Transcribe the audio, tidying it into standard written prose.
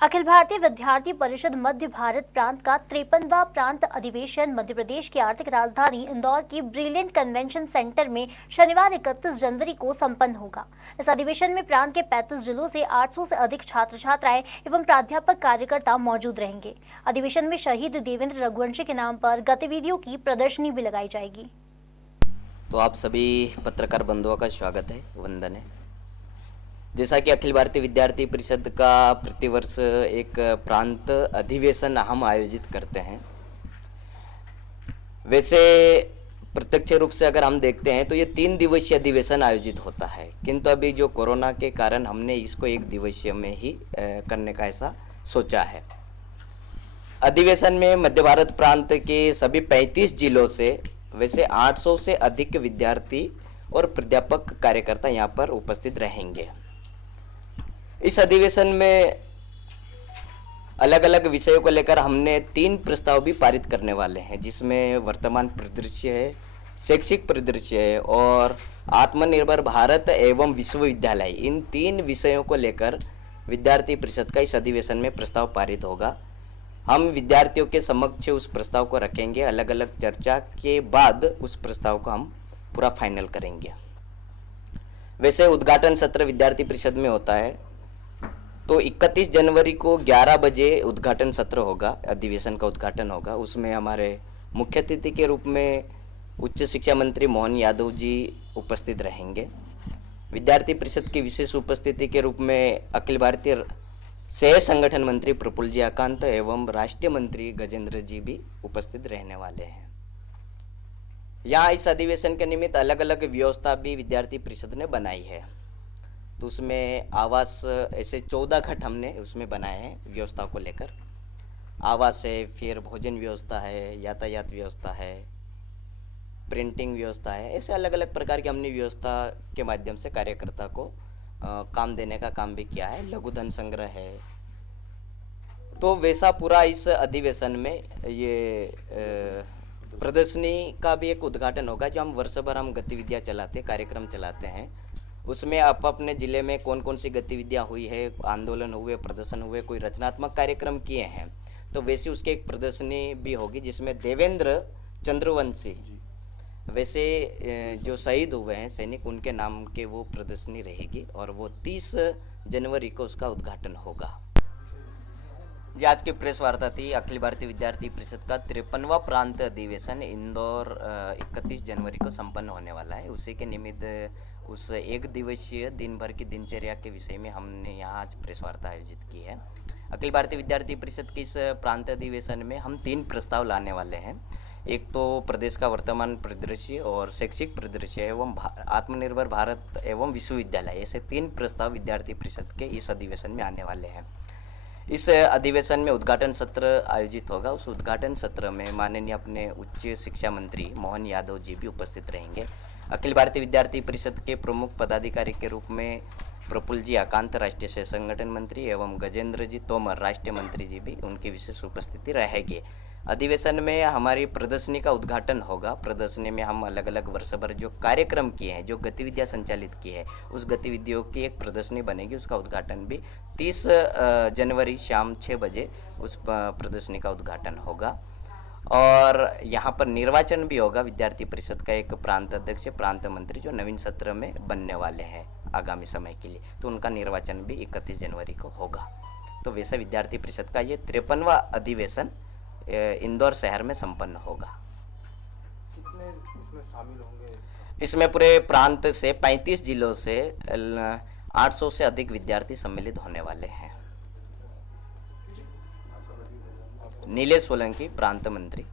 अखिल भारतीय विद्यार्थी परिषद मध्य भारत प्रांत का 53वां प्रांत अधिवेशन मध्य प्रदेश की आर्थिक राजधानी इंदौर की ब्रिलियंट कन्वेंशन सेंटर में शनिवार 31 जनवरी को संपन्न होगा। इस अधिवेशन में प्रांत के 35 जिलों से 800 से अधिक छात्र छात्राएं एवं प्राध्यापक कार्यकर्ता मौजूद रहेंगे। अधिवेशन में शहीद देवेंद्र रघुवंशी के नाम पर गतिविधियों की प्रदर्शनी भी लगाई जाएगी। तो आप सभी पत्रकार बंधुओं का स्वागत है, वंदन है। जैसा कि अखिल भारतीय विद्यार्थी परिषद का प्रतिवर्ष एक प्रांत अधिवेशन हम आयोजित करते हैं, वैसे प्रत्यक्ष रूप से अगर हम देखते हैं तो ये 3 दिवसीय अधिवेशन आयोजित होता है, किंतु अभी जो कोरोना के कारण हमने इसको 1 दिवसीय में ही करने का ऐसा सोचा है। अधिवेशन में मध्य भारत प्रांत के सभी 35 जिलों से वैसे 800 से अधिक विद्यार्थी और प्राध्यापक कार्यकर्ता यहाँ पर उपस्थित रहेंगे। इस अधिवेशन में अलग अलग विषयों को लेकर हमने 3 प्रस्ताव भी पारित करने वाले हैं, जिसमें वर्तमान परिदृश्य है, शैक्षिक परिदृश्य है और आत्मनिर्भर भारत एवं विश्वविद्यालय। इन 3 विषयों को लेकर विद्यार्थी परिषद का इस अधिवेशन में प्रस्ताव पारित होगा। हम विद्यार्थियों के समक्ष उस प्रस्ताव को रखेंगे। अलग अलग चर्चा के बाद उस प्रस्ताव को हम पूरा फाइनल करेंगे। वैसे उद्घाटन सत्र विद्यार्थी परिषद में होता है, तो 31 जनवरी को 11 बजे उद्घाटन सत्र होगा, अधिवेशन का उद्घाटन होगा। उसमें हमारे मुख्य अतिथि के रूप में उच्च शिक्षा मंत्री मोहन यादव जी उपस्थित रहेंगे। विद्यार्थी परिषद की विशेष उपस्थिति के रूप में अखिल भारतीय सह संगठन मंत्री प्रफुल्ल जी आकांत एवं राष्ट्रीय मंत्री गजेंद्र जी भी उपस्थित रहने वाले हैं। यहाँ इस अधिवेशन के निमित्त अलग अलग व्यवस्था भी विद्यार्थी परिषद ने बनाई है, तो उसमें आवास ऐसे 14 घट हमने उसमें बनाए हैं व्यवस्था को लेकर। आवास है, फिर भोजन व्यवस्था है, यातायात व्यवस्था है, प्रिंटिंग व्यवस्था है, ऐसे अलग अलग प्रकार की हमने व्यवस्था के माध्यम से कार्यकर्ता को काम देने का काम भी किया है। लघु धन संग्रह है, तो वैसा पूरा इस अधिवेशन में ये प्रदर्शनी का भी एक उद्घाटन होगा। जो हम वर्ष भर हम गतिविधियां चलाते, कार्यक्रम चलाते हैं, उसमें आप अपने ज़िले में कौन कौन सी गतिविधियां हुई है, आंदोलन हुए, प्रदर्शन हुए, कोई रचनात्मक कार्यक्रम किए हैं, तो वैसे उसकी एक प्रदर्शनी भी होगी, जिसमें देवेंद्र चंद्रवंशी वैसे जो शहीद हुए हैं सैनिक, उनके नाम के वो प्रदर्शनी रहेगी और वो 30 जनवरी को उसका उद्घाटन होगा। ये आज की प्रेस वार्ता थी। अखिल भारतीय विद्यार्थी परिषद का 53वां प्रांत अधिवेशन इंदौर 31 जनवरी को संपन्न होने वाला है। उसी के निमित्त उस 1 दिवसीय दिन भर की दिनचर्या के विषय में हमने यहाँ आज प्रेस वार्ता आयोजित की है। अखिल भारतीय विद्यार्थी परिषद के इस प्रांत अधिवेशन में हम 3 प्रस्ताव लाने वाले हैं। एक तो प्रदेश का वर्तमान परिदृश्य और शैक्षिक परिदृश्य एवं आत्मनिर्भर भारत एवं विश्वविद्यालय, ऐसे 3 प्रस्ताव विद्यार्थी परिषद के इस अधिवेशन में आने वाले हैं। इस अधिवेशन में उद्घाटन सत्र आयोजित होगा। उस उद्घाटन सत्र में माननीय अपने उच्च शिक्षा मंत्री मोहन यादव जी भी उपस्थित रहेंगे। अखिल भारतीय विद्यार्थी परिषद के प्रमुख पदाधिकारी के रूप में प्रफुल्ल जी आकांत राष्ट्रीय सह संगठन मंत्री एवं गजेंद्र जी तोमर राष्ट्रीय मंत्री जी भी उनकी विशेष उपस्थिति रहेगी। अधिवेशन में हमारी प्रदर्शनी का उद्घाटन होगा। प्रदर्शनी में हम अलग अलग वर्ष भर जो कार्यक्रम किए हैं, जो गतिविधियां संचालित की है, उस गतिविधियों की एक प्रदर्शनी बनेगी। उसका उद्घाटन भी 30 जनवरी शाम 6 बजे उस प्रदर्शनी का उद्घाटन होगा। और यहाँ पर निर्वाचन भी होगा। विद्यार्थी परिषद का एक प्रांत अध्यक्ष, प्रांत मंत्री जो नवीन सत्र में बनने वाले हैं आगामी समय के लिए, तो उनका निर्वाचन भी 31 जनवरी को होगा। तो वैसे विद्यार्थी परिषद का ये 53वां अधिवेशन इंदौर शहर में संपन्न होगा। कितने इसमें शामिल होंगे? इसमें पूरे प्रांत से 35 जिलों से 800 से अधिक विद्यार्थी सम्मिलित होने वाले हैं। नीलेश सोलंकी, प्रांत मंत्री।